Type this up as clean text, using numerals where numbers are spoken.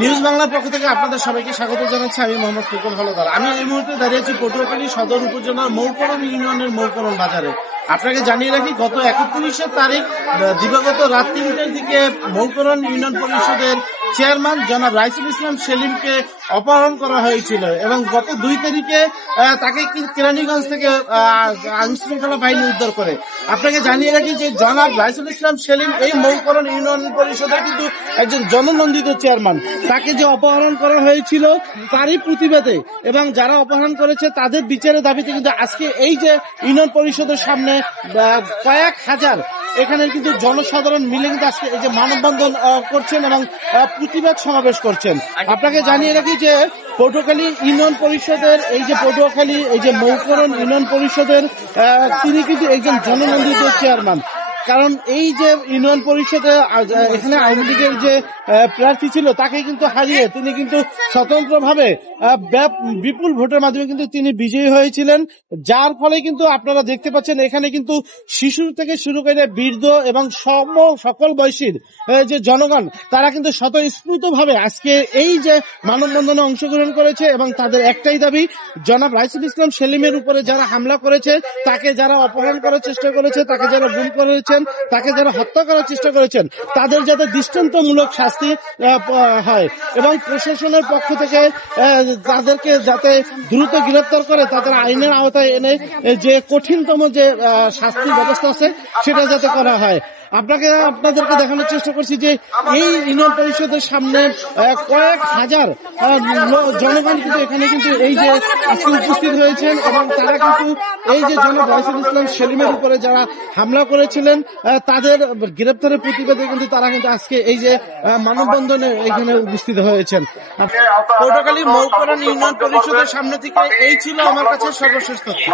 News বাংলার পক্ষ থেকে আপনাদের সবাইকে স্বাগত জানাচ্ছি। আমি মোহাম্মদ ফুকন হলদার। আমি এই মুহূর্তে দাঁড়িয়েছি পটুয়াখালী সদর উপজেলার মৌকরণ ইউনিয়নের মৌকরণ বাজারে। আপনাকে জানিয়ে রাখি, গত 31 তারিখ দিবাগত রাত 3টার দিকে মৌকরণ ইউনিয়ন পরিষদের চেয়ারম্যান জনাব রাইসুল ইসলাম সেলিমকে অপহরণ করা হয়েছিল এবং গত 2 তারিখে তাকে কেরানীগঞ্জ থেকে আইনশৃঙ্খলা বাহিনী উদ্ধার করে। আপনাকে জানিয়ে রাখি যে জনাব রাইসুল ইসলাম সেলিম এই মৌকরণ ইউনিয়ন পরিষদের কিন্তু একজন জননন্দিত চেয়ারম্যান। তাকে যে অপহরণ করা হয়েছিল তারই প্রতিবাদে এবং যারা অপহরণ করেছে তাদের বিচারের দাবিতে কিন্তু আজকে এই যে ইউনিয়ন পরিষদের সামনে কয়েক হাজার এখানে কিন্তু জনসাধারণ মিলে কিন্তু আজকে এই যে মানববন্ধন করছেন এবং প্রতিবাদ সমাবেশ করছেন। আপনাকে জানিয়ে রাখি যে পটুয়াখালী ইউনিয়ন পরিষদের এই যে মৌকরণ ইউনিয়ন পরিষদের তিনি কিন্তু একজন জননন্দিত চেয়ারম্যান। কারণ এই যে ইউনিয়ন পরিষদে এখানে আওয়ামী লীগের যে প্রার্থী ছিল তাকে কিন্তু হারিয়ে তিনি কিন্তু স্বতন্ত্রভাবে বিপুল ভোটের মাধ্যমে কিন্তু তিনি বিজয়ী হয়েছিলেন, যার ফলে কিন্তু আপনারা দেখতে পাচ্ছেন এখানে কিন্তু শিশু থেকে শুরু করে বৃদ্ধ এবং সকল বয়সীর যে জনগণ তারা কিন্তু স্বতঃস্ফূর্তভাবে আজকে এই যে মানববন্ধনে অংশগ্রহণ করেছে এবং তাদের একটাই দাবি, জনাব রাইসুল ইসলাম সেলিমের উপরে যারা হামলা করেছে, তাকে যারা অপহরণ করার চেষ্টা করেছে, তাকে যারা গুম করেছে, তাকে যারা হত্যা করার চেষ্টা করেছেন তাদের যাতে দৃষ্টান্তমূলক শাস্তি হয় এবং প্রশাসনের পক্ষ থেকে তাদেরকে যাতে দ্রুত গ্রেফতার করে তাদের আইনের আওতায় এনে যে কঠিনতম যে শাস্তির ব্যবস্থা আছে সেটা যাতে করা হয়। আপনাদেরকে দেখানোর চেষ্টা করছি যে এই ইউনিয়ন পরিষদের সামনে কয়েক হাজার জনগণ কিন্তু এখানে কিন্তু এই যে আজকে উপস্থিত হয়েছেন এবং তারা কিন্তু এই যে জনাব রাইসুল ইসলাম সেলিমের উপরে যারা হামলা করেছিলেন তাদের গ্রেপ্তারের প্রতিবাদে কিন্তু তারা কিন্তু আজকে এই যে মানববন্ধনে এখানে উপস্থিত হয়েছেন। পটুয়াখালী মৌকরণ ইউনিয়ন পরিষদের সামনে থেকে এই ছিল আমার কাছে সর্বশেষ তথ্য।